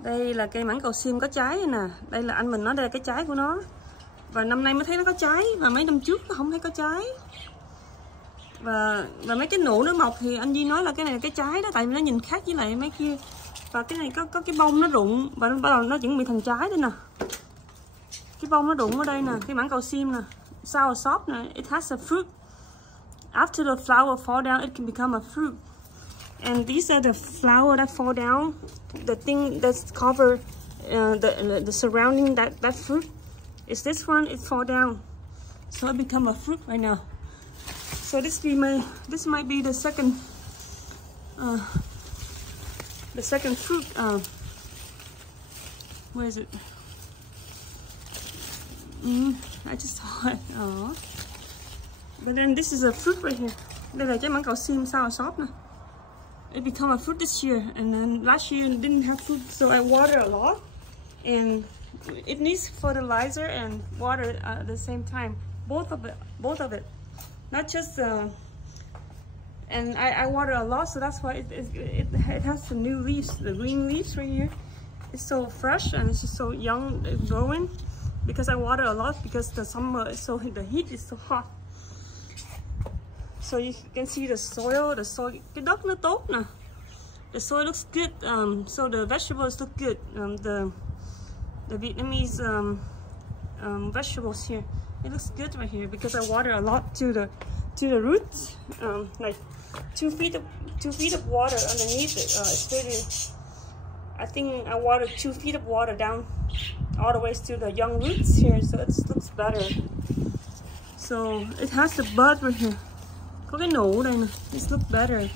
Đây là cây mãng cầu sim có trái nè. Đây là anh mình nói đây là cái trái của nó. Và năm nay mới thấy nó có trái, và mấy năm trước nó không thấy có trái. Và mấy cái nụ nó mọc thì anh Duy nói là cái này là cái trái đó, tại vì nó nhìn khác với lại mấy kia. Và cái này có cái bông nó rụng và nó bắt đầu nó chuẩn bị thành trái đây nè. Cái bông nó rụng ở đây nè, cái mãng cầu sim nè. Soursop nè, it has a fruit. After the flower fall down, it can become a fruit. And these are the flower that fall down, the thing that's cover the surrounding that fruit. Is this one? It fall down, so it become a fruit right now. So this might be the second fruit. Where is it? I just saw it. Oh. But then this is a fruit right here. Đây là trái mãng cầu sim Soursop nè. It became a fruit this year, and then last year it didn't have fruit, so I water a lot, and it needs fertilizer and water at the same time. Both of it. Not just and I water a lot, so that's why it has the new leaves, the green leaves right here. It's so fresh and it's just so young, growing, because I water a lot because the summer is so the heat is so hot. So you can see the soil. Cái đất nó tốt nè. The soil looks good. So the vegetables look good. The Vietnamese vegetables here. It looks good right here because I water a lot to the roots. Like 2 feet of water underneath it. It's really. I think I water 2 feet of water down all the way to the young roots here, so it looks better. So it has the bud right here. Có cái nụ đây nè. This looks better.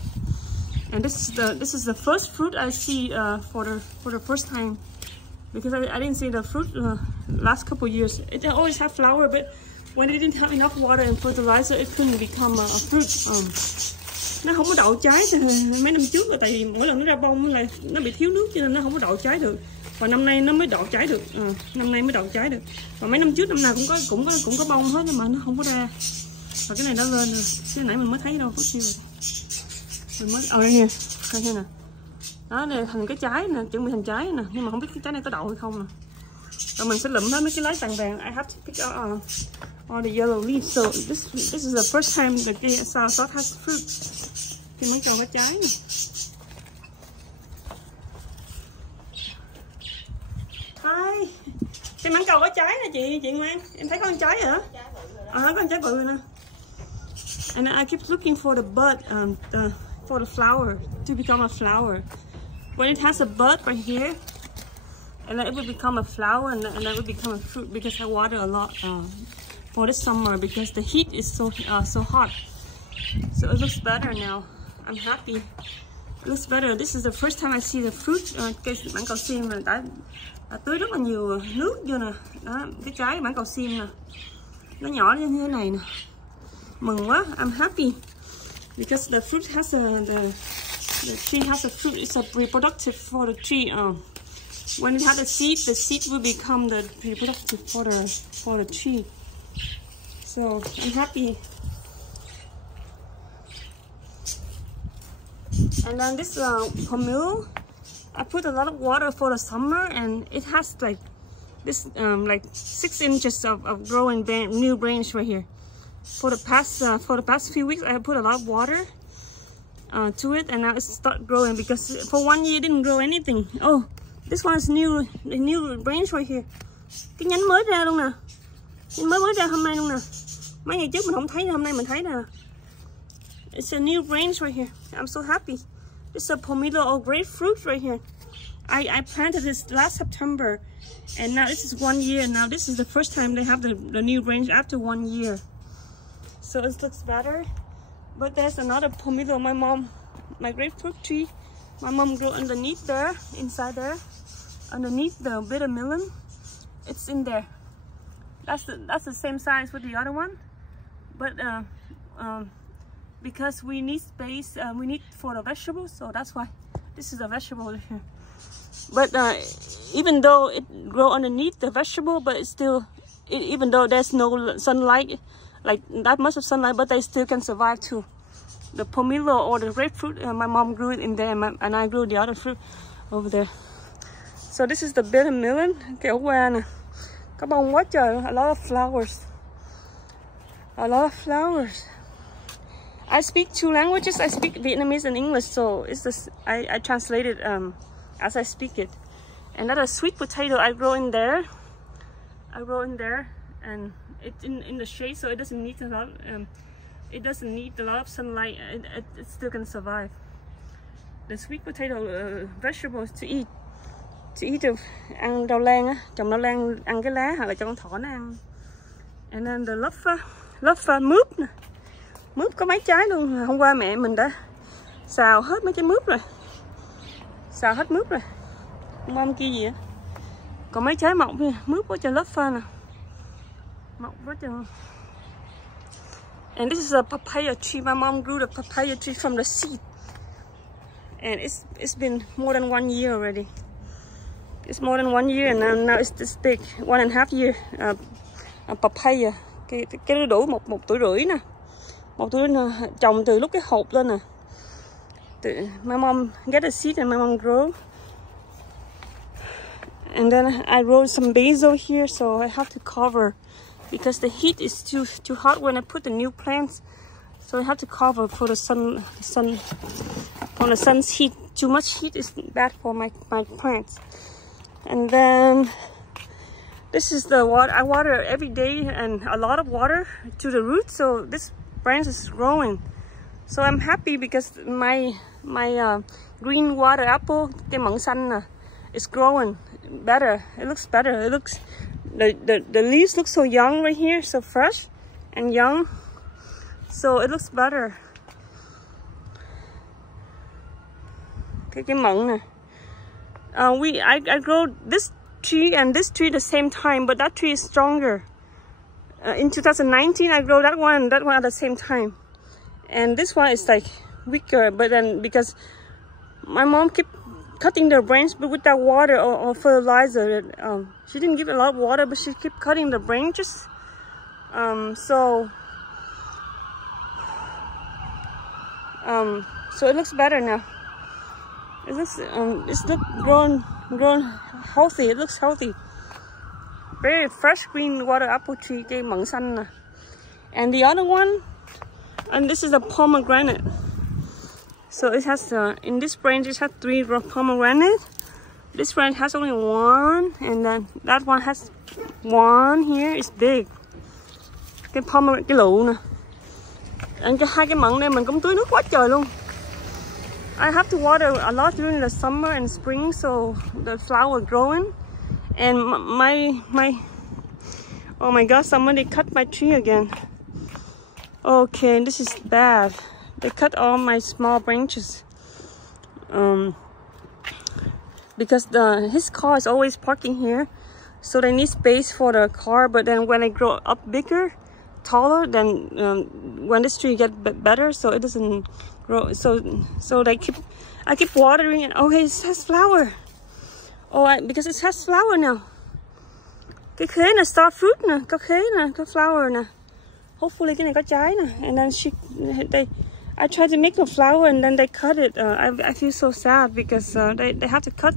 And this is the first fruit I see for the first time, because I didn't see the fruit last couple of years. It always had flower, but when it didn't have enough water and fertilizer, it couldn't become a fruit. Nó không có đậu trái từ mấy năm trước rồi, tại vì mỗi lần nó ra bông là nó bị thiếu nước cho nên nó không có đậu trái được. Và năm nay nó mới đậu trái được. Năm nay mới đậu trái được. Và mấy năm trước năm nào cũng có bông hết nhưng mà nó không có ra. Và cái này đã lên rồi. Cái nãy mình mới thấy đâu, có nhiêu rồi. Mình mới đây nè. Đó, này thành cái trái nè, chuẩn bị thành trái nè, nhưng mà không biết cái trái này có đậu hay không nè. Rồi mình sẽ lụm hết mấy cái lá vàng vàng. I have to pick out all the yellow leaves. So this is the first time the Soursop has fruit. Cái mãng cầu có trái nè. Hi. Cái mãng cầu có trái nè chị Ngoan. Em thấy có con trái hả? Có con trái bự nè. And I keep looking for the bud, for the flower to become a flower. When it has a bud right here, and then it will become a flower, and then it will become a fruit because I water a lot for this summer because the heat is so hot. So it looks better now. I'm happy. It looks better. This is the first time I see the fruit. Cây mãng cầu sim mà đã tưới rất là nhiều nước vô nè. Đó, cái trái mãng cầu sim nè. Nó nhỏ như thế này nè. Mừng quá. I'm happy because the fruit has the tree has a fruit. It's a reproductive for the tree. When it has a seed, the seed will become the reproductive for the tree. So I'm happy. And then this pomelo, I put a lot of water for the summer, and it has like this like 6 inches of growing new branch right here. For the past few weeks, I put a lot of water to it, and now it's start growing because for 1 year it didn't grow anything. Oh, this one is the new branch right here. Cái nhánh mới ra luôn nè. Nhánh mới ra hôm nay luôn nè. Mấy ngày trước mình không thấy, hôm nay mình thấy nè. It's a new branch right here. I'm so happy. It's a pomelo or grapefruit right here. I planted this last September, and now this is 1 year. Now this is the first time they have the new branch after 1 year. So it looks better. But there's another pomelo. My grapefruit tree, my mom grew underneath there, inside there, underneath the bitter melon. It's in there. That's the same size with the other one, but because we need space, we need for the vegetables, so that's why this is a vegetable here. But even though it grow underneath the vegetable, but it's still, even though there's no sunlight, like that much of sunlight, but they still can survive too. The pomelo or the grapefruit, my mom grew it in there, and I grew the other fruit over there. So this is the bitter melon. Cái ổ qua nè, có bông quá trời, a lot of flowers. A lot of flowers. I speak 2 languages. I speak Vietnamese and English, so it's this. I translate it as I speak it. And that is sweet potato I grow in there. I grow in there, and it's in the shade, so it doesn't need a lot. It doesn't need a lot of sunlight. It still can survive. The sweet potato vegetables to eat. To eat được, ăn rau lan á, trồng rau lan ăn cái lá hoặc là cho con thỏ nó ăn. And then the love mướp nè. Mướp có mấy trái luôn. Hôm qua mẹ mình đã xào hết mấy trái mướp rồi. Xào hết mướp rồi. Hôm qua kia gì á. Còn mấy trái mọng kia, mướp quá trời love nè. Mọng quá trời. And this is a papaya tree. My mom grew the papaya tree from the seed. And it's been more than 1 year already. It's more than 1 year and now it's this big. 1.5 year papaya. Cái đủ một tuổi rưỡi nè. 1 tuổi nè, trồng từ lúc cái hộp lên nè. My mom get a seed and my mom grow. And then I grow some basil here, so I have to cover because the heat is too hot when I put the new plants. So I have to cover for the sun from the sun's heat. Too much heat is bad for my plants. And then this is the water. I water every day and a lot of water to the roots, so this branch is growing. So I'm happy because my green water apple, cái mận xanh nè, is growing better. It looks better. It looks the leaves look so young right here, so fresh and young. So it looks better. Cái mận nè. I grow this tree and this tree the same time, but that tree is stronger. In 2019, I grow that one and that one at the same time. And this one is like weaker, but then because my mom kept cutting the branch but without water or fertilizer. She didn't give a lot of water, but she kept cutting the branches. So it looks better now. It looks grown healthy. It looks healthy. Very fresh green water apple tree, cây mận xanh nè. And the other one, and this is a pomegranate. So it has in this branch it has 3 pomegranate. This branch has only 1, and then that one has 1 here. It's big. Cái pomegranate, cái lụ nè. And hai cái mận này mình cũng tưới nước quá trời luôn. I have to water a lot during the summer and spring, so the flower growing. And oh my god, somebody cut my tree again. Okay, this is bad. They cut all my small branches. Because his car is always parking here, so they need space for the car. But then when I grow up bigger, taller, then when this tree get better, so it doesn't grow. So I keep watering it. Okay, it has flower. Oh, because it has flower now. Cái khế là starfruit nè, có khế nè, có flower nè. Hopefully cái này có trái nè. And then I tried to make the flower and then they cut it. I feel so sad because they have to cut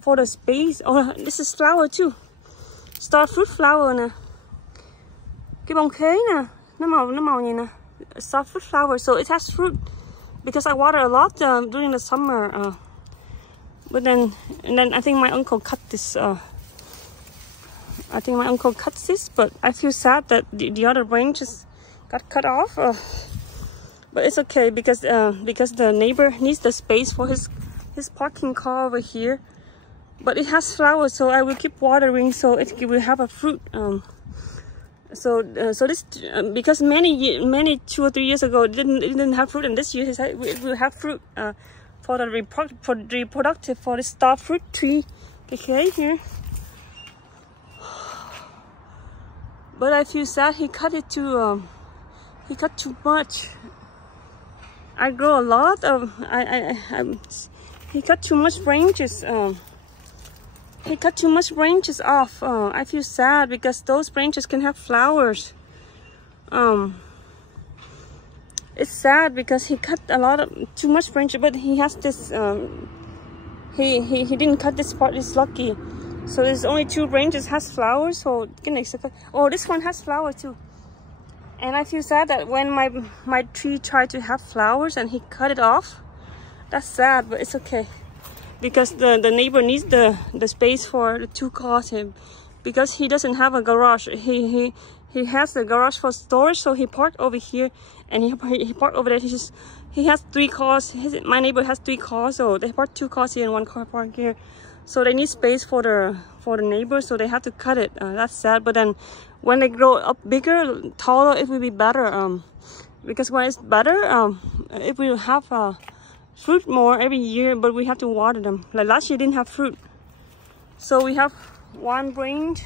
for the space. Oh, this is flower too. Starfruit flower nè. Cái bông khế nè, nó màu như nè. Starfruit flower, so it has fruit. Because I water a lot during the summer. But then I think my uncle cut this. I think my uncle cuts this, but I feel sad that the other branches got cut off. But it's okay because the neighbor needs the space for his parking car over here. But it has flowers, so I will keep watering so it will have a fruit. So this because many 2 or 3 years ago it didn't have fruit, and this year it will have fruit for the reproductive for the starfruit tree. Okay, here. But I feel sad he cut it too. He cut too much. I grow a lot of. He cut too much branches. He cut too much branches off. I feel sad because those branches can have flowers. It's sad because he cut a lot of too much branches, but he has this He didn't cut this part. It's lucky. So there's only 2 branches has flowers. So oh, this one has flowers too. And I feel sad that when my tree tried to have flowers and he cut it off. That's sad, but it's okay. Because the neighbor needs the space for the 2 cars him. Because he doesn't have a garage. He has the garage for storage, so he parked over here and he parked over there. He has 3 cars. My neighbor has 3 cars, so they parked 2 cars here and 1 car parked here. So they need space for the neighbor, so they have to cut it. That's sad. But then when they grow up bigger, taller, it will be better. Because when it's better, it will have fruit more every year, but we have to water them. Like last year didn't have fruit. So we have 1 branch,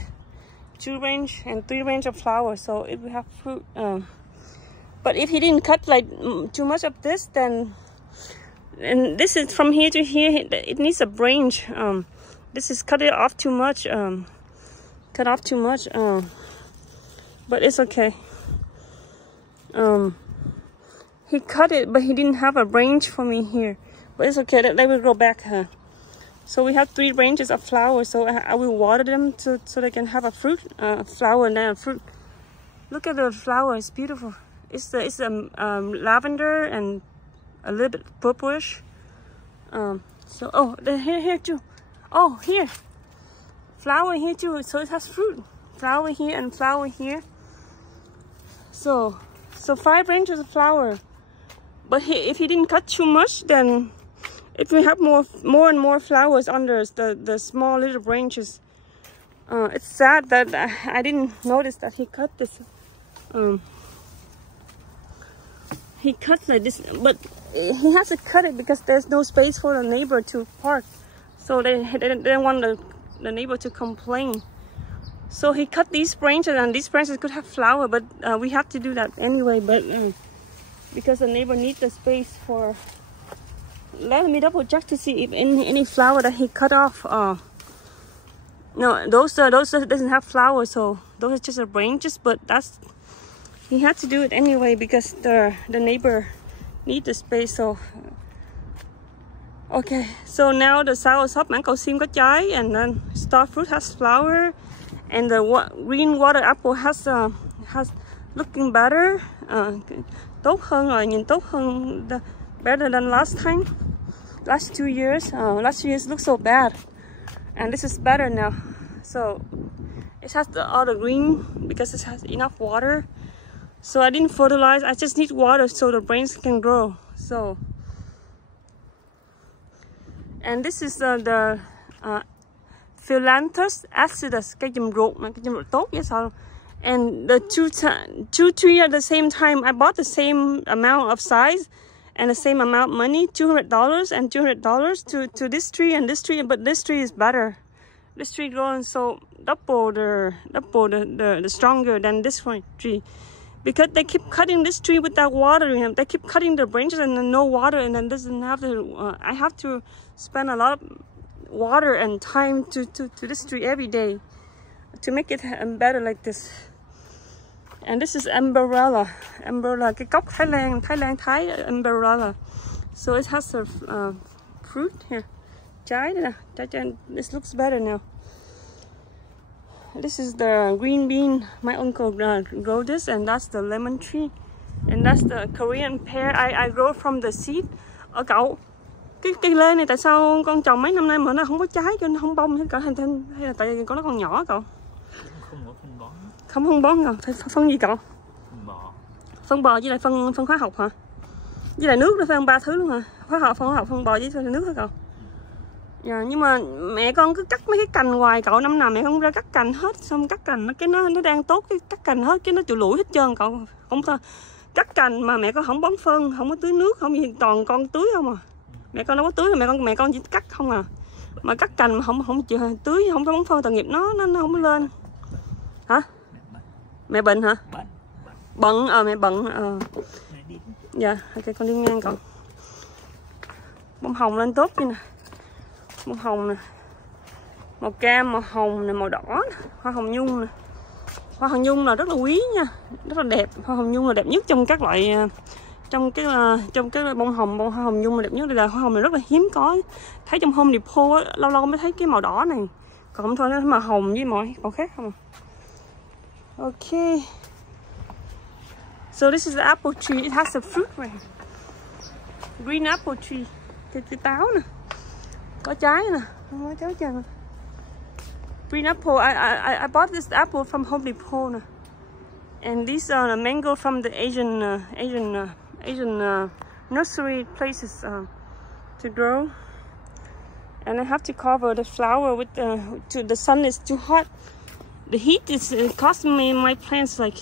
2 branch, and 3 branch of flowers, so it will have fruit. But if he didn't cut like too much of this, then, and this is from here to here, it needs a branch. This is cut it off too much. Cut off too much. But it's okay. He cut it, but he didn't have a branch for me here. But it's okay, they will grow back. So we have 3 branches of flowers, so I will water them so they can have a fruit, flower and then a fruit. Look at the flower, it's beautiful. It's lavender and a little bit purplish. So oh, here too. Oh, here, flower here too. So it has fruit, flower here and flower here. So 5 branches of flower. But if he didn't cut too much, then it will have more and more flowers under the small little branches. It's sad that I didn't notice that he cut this. He cut like this, but he has to cut it because there's no space for the neighbor to park. So they didn't want the neighbor to complain. So he cut these branches, and these branches could have flower, but we have to do that anyway. But because the neighbor needs the space for. Let me double check to see if any flower that he cut off. No, those doesn't have flowers, so those are just branches. But he had to do it anyway because the neighbor need the space. So okay, so now the Soursop mãng cầu sim có trái, and then Starfruit has flower, and the green water apple has looking better. Tốt hơn rồi, nhìn tốt hơn. Better than last time. Last 2 years. Last 2 years looked so bad, and this is better now. So it has all the green because it has enough water. So I didn't fertilize. I just need water so the brains can grow. So, and this is the Philanthus acidus, cái chùm ruột tốt vậy sao? And the two trees at the same time. I bought the same amount of size and the same amount of money, $200 and $200 to this tree and this tree, but this tree is better. This tree growing so double the stronger than this one tree, because they keep cutting this tree without watering them. They keep cutting the branches and then no water, and then doesn't have to. I have to spend a lot of water and time to this tree every day to make it better like this. And this is umbrella, cái cốc Thái Lan umbrella. So it has a fruit here, trái nè, this looks better now. This is the green bean. My uncle grow this, and that's the lemon tree, and that's the Korean pear. I grow from the seed. Cậu, cái cây lê này tại sao con trồng mấy năm nay mà nó không có trái, cho nó không bông hết cậu, hay là tại vì con nó còn nhỏ cậu? Không phân bón rồi, phải phân gì cậu? Phân bò với lại phân hóa học hả? Với lại nước nữa phải không? 3 thứ luôn hả? Hóa học, phân bò với nước hả cậu? Dạ, nhưng mà mẹ con cứ cắt mấy cái cành hoài cậu, năm nào mẹ không ra cắt cành hết, xong cắt cành nó đang tốt, cái cắt cành hết cái nó chịu lủi hết trơn cậu. Không thôi. Cắt cành mà mẹ con không bón phân, không có tưới nước, không gì, toàn con tưới không à. Mẹ con đâu có tưới, mẹ con chỉ cắt không à. Mà cắt cành mà không chịu tưới, không có bón phân, tội nghiệp nó không có lên. Hả? Mẹ bệnh hả? Bận, mẹ bận. Dạ, ok con đi ngang cậu. Bông hồng lên tốt chứ nè. Bông hồng nè, màu cam, màu hồng nè, màu đỏ nè. Hoa hồng nhung nè. Hoa hồng nhung là rất là quý nha, rất là đẹp. Hoa hồng nhung là đẹp nhất trong các loại trong cái bông hồng nhung mà đẹp nhất là hoa hồng này rất là hiếm có, thấy trong Home Depot á, lâu lâu mới thấy cái màu đỏ này, còn không thôi nó màu hồng với màu khác không. Okay, so this is the apple tree. It has the fruit right here. Green apple tree. Cái táo nè, có trái nè, không có trái chừng. Green apple. I bought this apple from Home Depot nè. And these are the mango from the Asian nursery places to grow. And I have to cover the flower with the sun is too hot. The heat is causing my plants like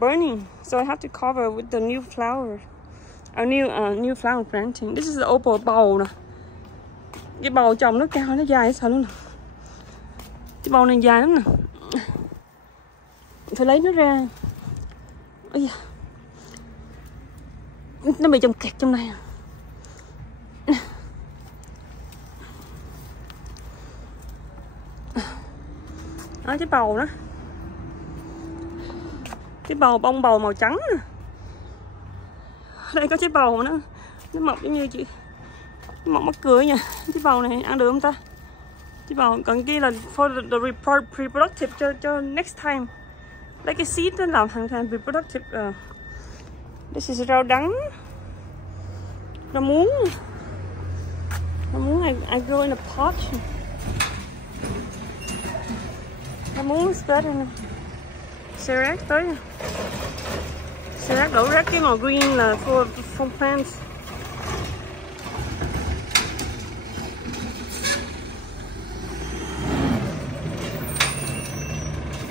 burning, so I have to cover with the new flower, new flower planting. This is the opal bầu nè. Cái bầu trồng nó cao, nó dài sao luôn nè. Cái bầu này dài lắm nè. Phải lấy nó ra. Ôi da. Nó bị trồng kẹt trong này. Đó, cái bầu đó. Cái bông bầu màu trắng nè. Đây có trái bầu nó mọc giống như chị, mọc mắc cười nha. Cái bầu này ăn được không ta? Cái bầu còn kia là for the reproductive cho next time. Lấy cái seed nó làm thành reproductive. This is rau đắng, rau muống I grow in a pot. Rau muống spread in. Xê rác tới. Xê rác đổ rác cái màu green là for plants.